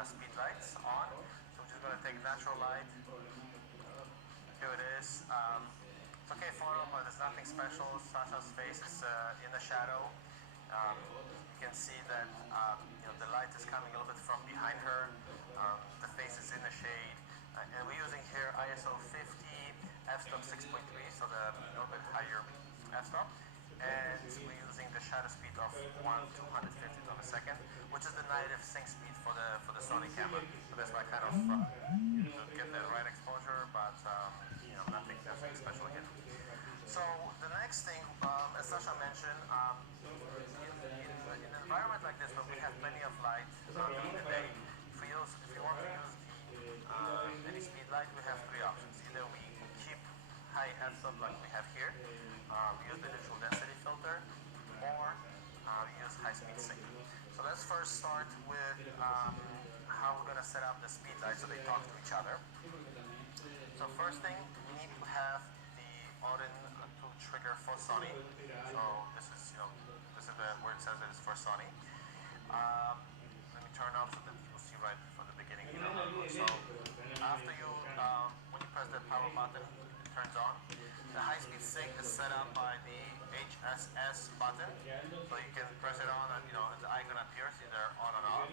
speed lights on. So we're just going to take natural light. Here it is. It's okay photo, but there's nothing special. Sasha's face is in the shadow. You can see that the light is coming a little bit from behind her. The face is in the shade. And we're using here ISO 50, f-stop 6.3, so the little bit higher f-stop. And we're using the shutter speed of 1/250th of a second, which is the native sync speed for the Sony camera. So that's why I kind of to get the right exposure, but nothing special here. So the next thing, as Sasha mentioned, in an environment like this where we have plenty of light during the day, if we want to use any speed light, we have 3 options. Either we keep high f-stop like we have here, we use the neutral density filter, or we use high-speed sync. So let's first start with how we're going to set up the speed light so they talk to each other. So first thing, we need to have the Odin 2 trigger for Sony. So this is where it says that it's for Sony. Let me turn off so that you'll see right from the beginning. So after when you press the power button, it turns on. The high-speed sync is set up by the HSS button, so you can press it on and the icon appears either on and off.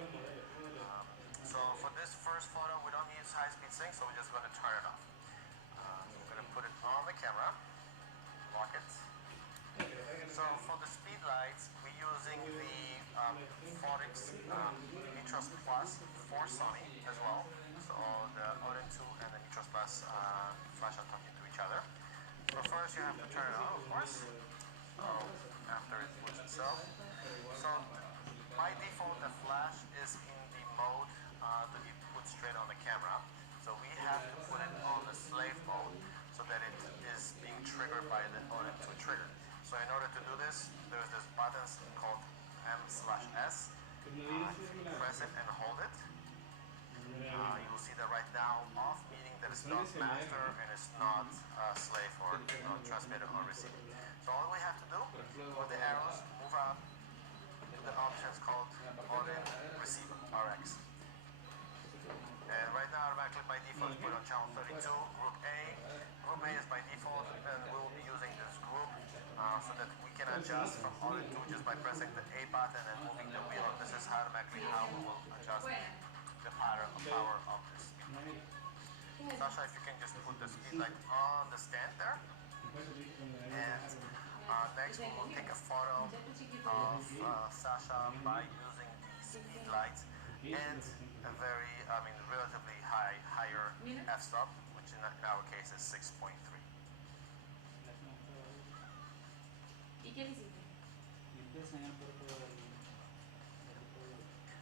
So for this first photo, we don't use high-speed sync, so we're just going to turn it off. We're going to put it on the camera, lock it. So for the speed lights, we're using the Forex Mitros Plus for Sony as well. So the Odin 2 and the Mitros Plus flash are talking to each other. So first you have to turn it on, of course. So after it puts itself. So by default, the flash is in the mode to be put straight on the camera. So we have to put it on the slave mode so that it is being triggered by the Odin 2 trigger. So in order to do this, there's this button called M/S. If you press it and hold it, you will see that right now off, meaning that it's not master and it's not slave or transmitter or receiver. So all we have to do with the arrows, move up to the options called Odin Receiver, RX. And right now, automatically by default, it's put on channel 32, group A. Group A is by default, and we will be using this group so that we can adjust from Odin 2 just by pressing the A button and moving the wheel. This is automatically how we will adjust the power of this speed light. Sasha, if you can just put the speed light on the stand there. And next we will take a photo of Sasha by using the speed light and a relatively higher f-stop, which in our case is 6.3.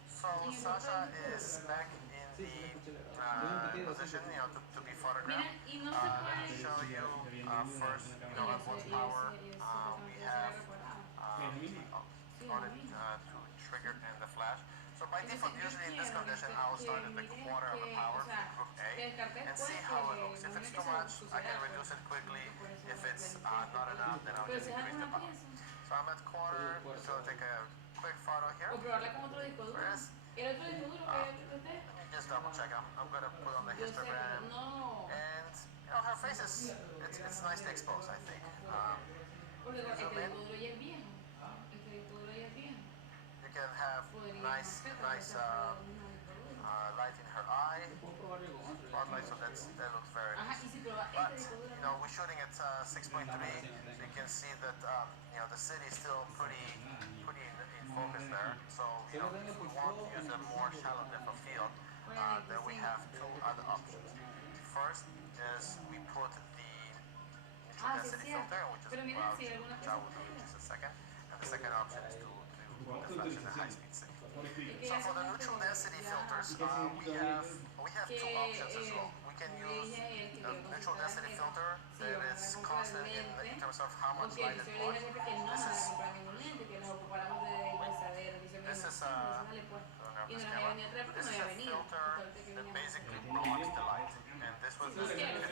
So Sasha is back in the position, to be photographed. Let me show you first, at what power we have the Odin 2 trigger and the flash. So by default, usually in this condition, I will start at the quarter of a power, group A, and see how it looks. If it's too much, I can reduce it quickly. If it's not enough, then I'll just increase the power. So I'm at quarter, so I'll take a quick photo here. Whereas El otro disco duro que yo te conté. Let me just double check. I'm gonna put on the Yo sé, pero histogram, no. and her face is it's nice to expose, I think. Porque you este zoom in, disco duro ya es viejo. Este disco duro ya es viejo. you can have nice light in her eye, spotlight, so that looks very Ajá, nice. y si prueba But este disco duro. we're shooting at 6.3, so you can see that the city is still pretty in focus there. So if we want to use a more shallow depth of field, then we have two other options. First is we put the neutral density filter, which I will do in just a second. And the second option is to put the flash in a high-speed sync. So for the neutral density filters, we have two options as well. We can use a neutral density filter that is constant in terms of how much light it blocks. This is a filter that basically blocks the light, and this was the filter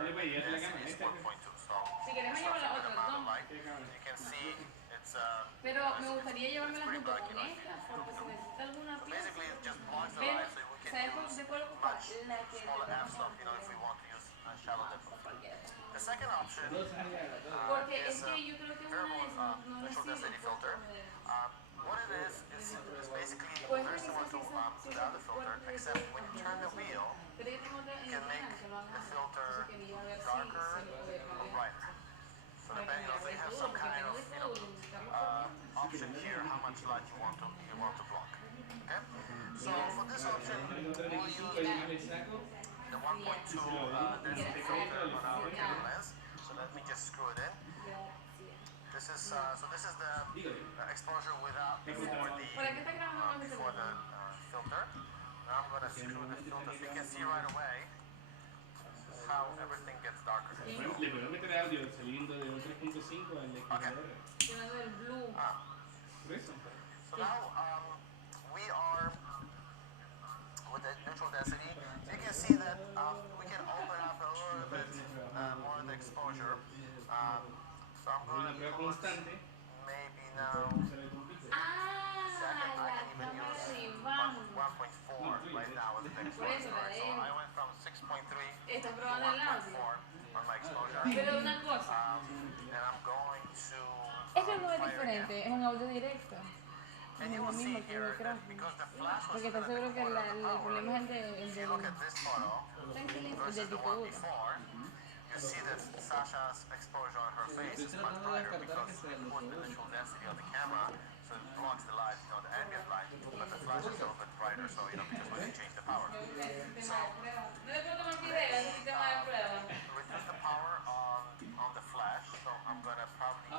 density is 1.2. So it's not a good amount of light. You can see it's Pero me gustaría llevármela junto con esta, porque si necesita alguna pieza. basically it just blocks the light, so we can use much smaller f-stop, if we want to use a shallow depth of field. The second option is variable neutral density filter. What it is basically very similar to the other filter, except when you turn the wheel, you can make the filter darker or brighter. So depending on, you have some kind of option here how much light you want to block. Okay. So for this option, we'll use the 1.2 density filter on our camera lens. So let me just screw it in. This is the exposure before the filter. Now I'm going to screw the filter so you can see right away how everything gets darker. Le puedo meter audio saliendo de un 3.5 al XLR. Por eso. So now we are with the neutral density. So you can see that we can open up a little bit more of the exposure. So I'm going to put maybe now. I can even use 1.4 right now with the exposure. So I went from 6.3 to 1.4 on my exposure. Pero una cosa. And I'm going to. Esto no es diferente, es un audio directo. And you will see here that because the flash was still at the corner of the power, if you look at this photo versus the one before, you see that Sasha's exposure on her face is much brighter because we put the neutral density of the camera, so it blocks the light, the ambient light, but the flash is a little bit brighter, so because when you change the power. So reduce the power on the flash, so I'm gonna probably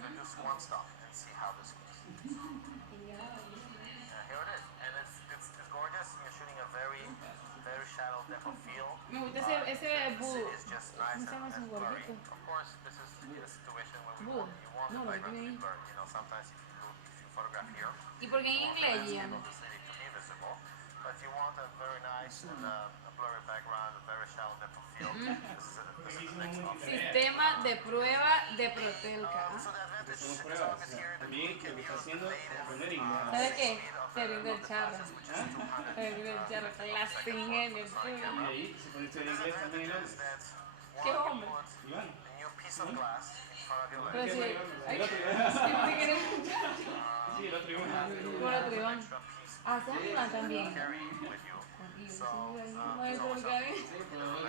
reduce one stop and see how this goes. Here it is, and it's gorgeous. You're shooting a very shallow depth of field. Me gusta ese blue. It's just nice and blurry. Of course, this is in a situation where you want the background to be blurry. Sometimes if you photograph here, ¿Y por qué en inglés, Ian? the city to be visible. But if you want a very nice and a blurry background, a very shallow depth of field, this is the next option. Sistema de prueba de Protelca. So the advantage is obvious here that we can use the native ¿Sabes qué? Se speed rinde el charro. which is 200 Se rinde el charro. Clase ingenio. Y ahí se puede hacer inglés también el audio. ¿Qué hombre? Iván. a new piece of glass in front of your Pero lens. si... El otro ¿Te quieres escuchar? Sí, el otro Iván. ¿Cuál otro Iván? Extra piece Ah, se llama también. carry with you. So, No hay it's por always qué.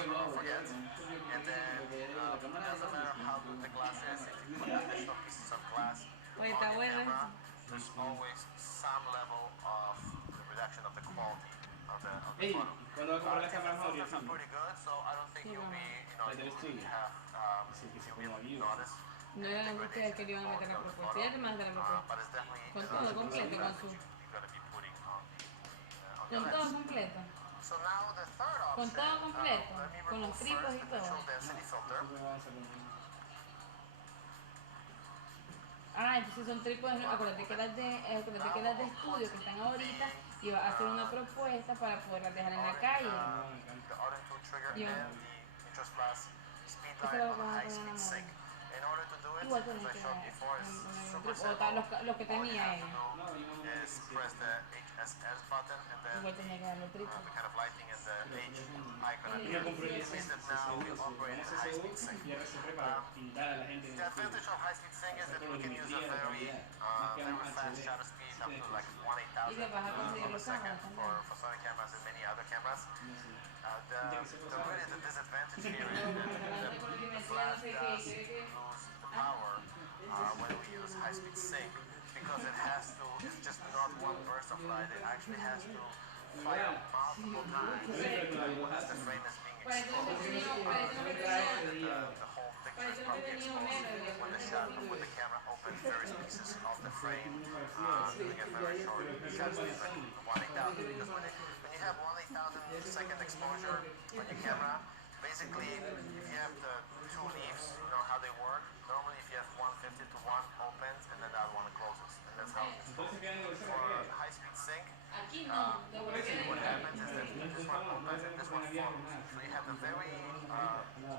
don't forget. And then, it doesn't matter how good the glass is, if you put additional pieces of glass Oye, on está the bueno camera, there's always some level of the reduction of the quality of the Ey, photo. ¿cuándo va a comprar las cámaras audio? Filters are pretty good, so I don't think you'll be, you'll be noticed. No eran ustedes que le iban a meter la propuesta. Ya te mandaste la propuesta. But it's definitely Con todo completo, con su... you're going to be putting on Con your todo lens. completo. So now the third Con option, todo completo. let me Con los remove tripos first y the todo. neutral density filter. Ah, entonces son trípodes, acuérdate que las de estudio que están ahorita y vas a hacer una propuesta para poderlas dejar en la calle. The auto trigger Yeah. and the interest glass speed Eso line lo on a vamos a high poner en speed la sync. mano. In order to do it, Igual as tenés I que showed before, is super o tal, simple. los que All you tenía have ella. to do is press the HSS button and then Igual tenía que darle triple. the kind of lighting and the H icon Y appears. compré It means that now we operate in high-speed sync. para pintar a la gente en The el advantage of high-speed sync is that we can use a very fast shutter speed up to like 1/8000 Y que vas a conseguir of a los second cámaras también. for Sony cameras and many other cameras. The disadvantage here is that the flash does lose the power when we use high-speed sync because it has to, it's just not one burst of light, it actually has to fire multiple times as the frame is being exposed. The whole picture is probably exposed when the camera opens various pieces of the frame to get very short shutter speed like 1/8000 because when you have 1/8000 second exposure on your camera, basically if you have the two leaves, you know how they work. Normally if you have 150 to 1 opens and then the other one closes, and that's how it's exposed. For high-speed sync, basically what happens is that this one opens and this one follows. So you have a very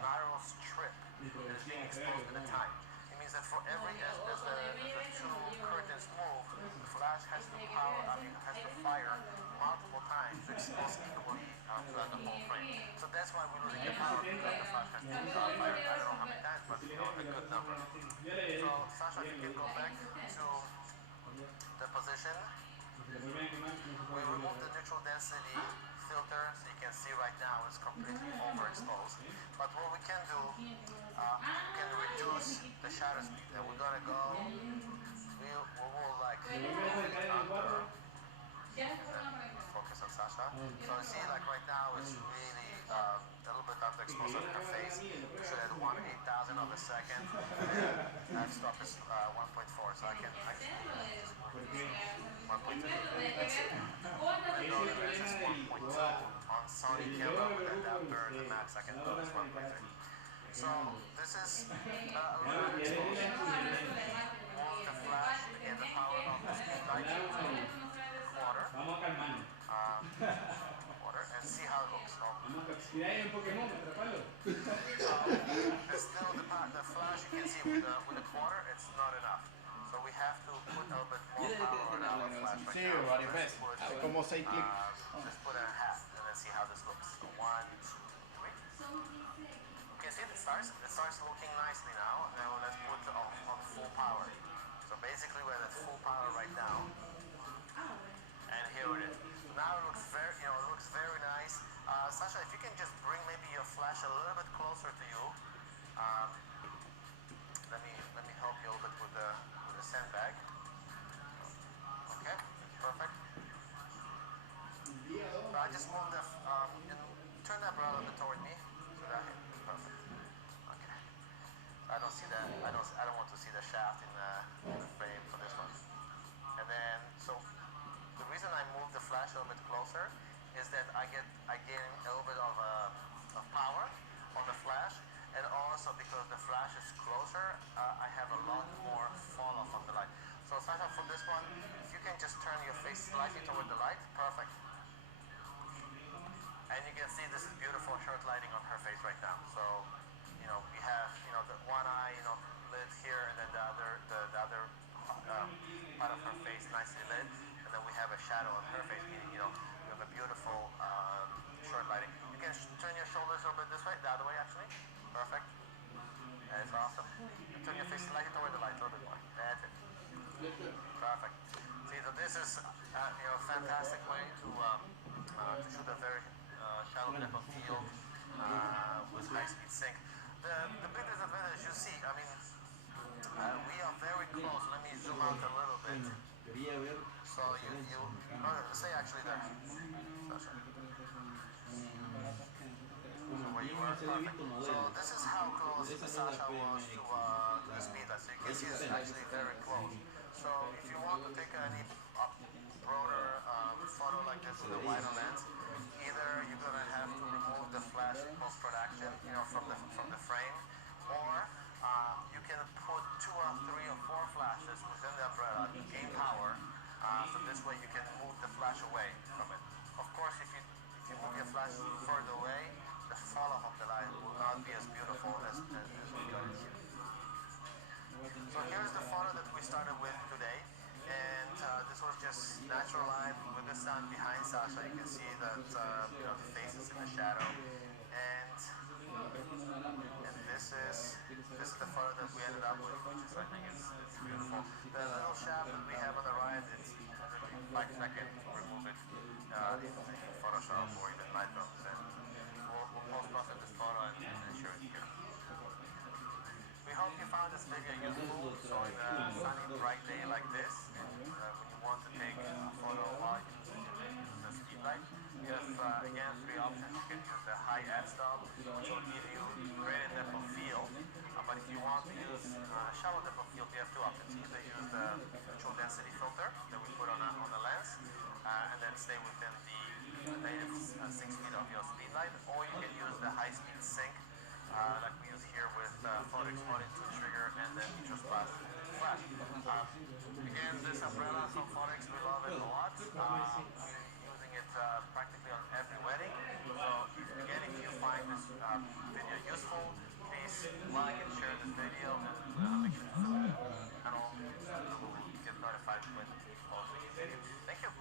narrow strip that is being exposed at a time. It means that for every as the two curtains move, the flash has to fire multiple times to expose equally throughout the whole frame. So that's why we're losing the power because the flash has to fire I don't know how many times, but you know a good number. So Sasha, you can go back to the position. We remove the neutral density filter, so you can see right now it's completely overexposed. But what we can do, we can reduce the shutter speed. And we're gonna go, we will like under, focus on Sasha. So you see like right now it's really a little bit underexposed on her face. We should have 1/8000 of a second. And that stop is 1.4, so I can just move this 1.2. Even though the lens is 1.2 on Sony camera with adapter, the max I can do is 1.3. So this is a little bit exposed. Move the flash, again the power of the speed light quarter. Quarter and see how it looks. So, still the flash you can see with the quarter it's not enough. So we have to put a little bit more power on our flash right Sí, now. varias veces. Como 6 clics. Let's put it in half and then see how this looks. So 1, 2, 3. You can see it starts looking nicely now. Now let's put on full power. So basically we're at full power right now. And here it is. So now it looks very nice. Sasha, if you can just bring maybe your flash a little bit closer to you. Let me help you a little bit with the sandbag. Okay, perfect. So I just moved turn that umbrella a little bit toward me. So that perfect. Okay. I don't see that. I don't want to see the shaft in the frame for this one. And then so the reason I move the flash a little bit closer is that I gain a little bit of power on the flash, and also because the flash is closer, I have a lot more fall off on the light. So Sasha, for this one, if you can just turn your face slightly toward the light, perfect. And you can see this is beautiful short lighting on her face right now. So, we have, the one eye, lit here, and then the other part of her face nicely lit, and then we have a shadow on her face, meaning, we have a beautiful short lighting. You can turn your shoulders a little bit this way, the other way actually. Perfect. That's awesome. And turn your face slightly toward the light a little bit more. That's it. Perfect. See, so this is a fantastic way to shoot a very shallow depth of field with high-speed sync. The big disadvantage you see, I mean, we are very close. Let me zoom out a little bit. So you say actually there. So where you are, perfect. So this is how close Sasha was to the speed light. So you can see it's actually very close. So if you want to take any broader photo like this with a wider lens, either you're gonna have to remove the flash post-production, from the frame, or you can put 2 or 3 or 4 flashes within the umbrella to gain power. So this way you can move the flash away from it. Of course, if you move your flash further away, the fall off of the light will not be as beautiful as we got it here. So here's the photo that we started with today, and this was just natural light with the sun behind Sasha. You can see that the face is in the shadow, and this is the photo that we ended up with, which is, I think it's beautiful. The little shaft that we have on the right, it's literally 5 seconds to remove it in Photoshop or even Lightroom. And we'll post-process this photo and share it here. We hope you found this video useful. So in a sunny, bright day like this, and when you want to take a photo while you use the speed light, you have again 3 options. You can use the high f-stop, which will give you greater depth of field. But if you want to use shallow depth of field, you have 2 options. Either use the neutral density filter that we put on the lens, and then stay within the native sync speed of your speed light, or you can use the high speed sync like we use here with Photrix 42 trigger and then just flash. Again, this umbrella from Photrix, we love it a lot. We're using it practically on every wedding. So again, if you find this video useful, please like and share this video, and make sure to subscribe to the channel so you will get notified when we post a new video. Thank you.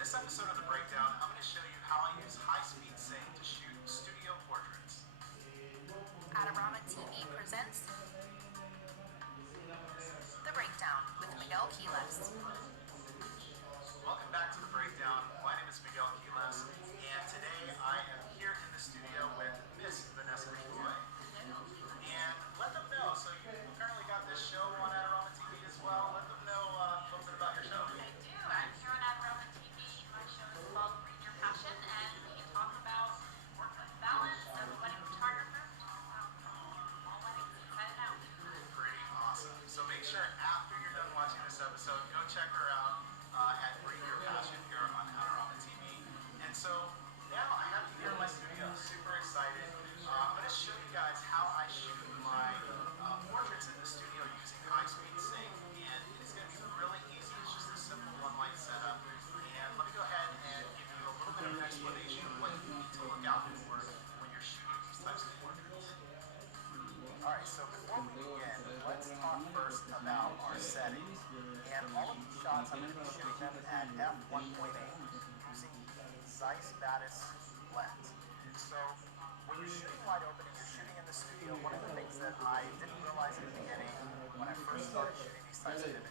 This episode of The Breakdown, I'm going to show you how I use high-speed sync to shoot studio portraits. Adorama TV presents The Breakdown with Miguel Quiles. Welcome back to The Breakdown. My name is Miguel Quiles, and today I am here in the studio with Miss Vanessa McCoy. And let them know, so you apparently got this show on Adorama TV as well. Let them know a little bit about your show. I do. I'm here on Adorama TV. My show is called Bring Your Passion, and we talk about work-life balance. I'm a wedding photographer. Talk about all weddings inside and out. Pretty awesome. So make sure after you're done watching this episode, go check her out at Bring Your Passion here on Adorama TV. And so now I have you here in my studio. Super excited. I'm going to show you guys how I shoot my portraits in the studio using high-speed sync. And it's going to be really easy. It's just a simple one-light setup. And let me go ahead and give you a little bit of an explanation of what you need to look out for when you're shooting these types of portraits. Alright, so before we begin, let's talk first about our settings. And all of these shots, I'm going to be shooting them at f1.8 using the Zeiss Batis lens. So when you're shooting wide open and you're shooting in the studio, one of the things that I didn't realize at the beginning when I first started shooting these types of images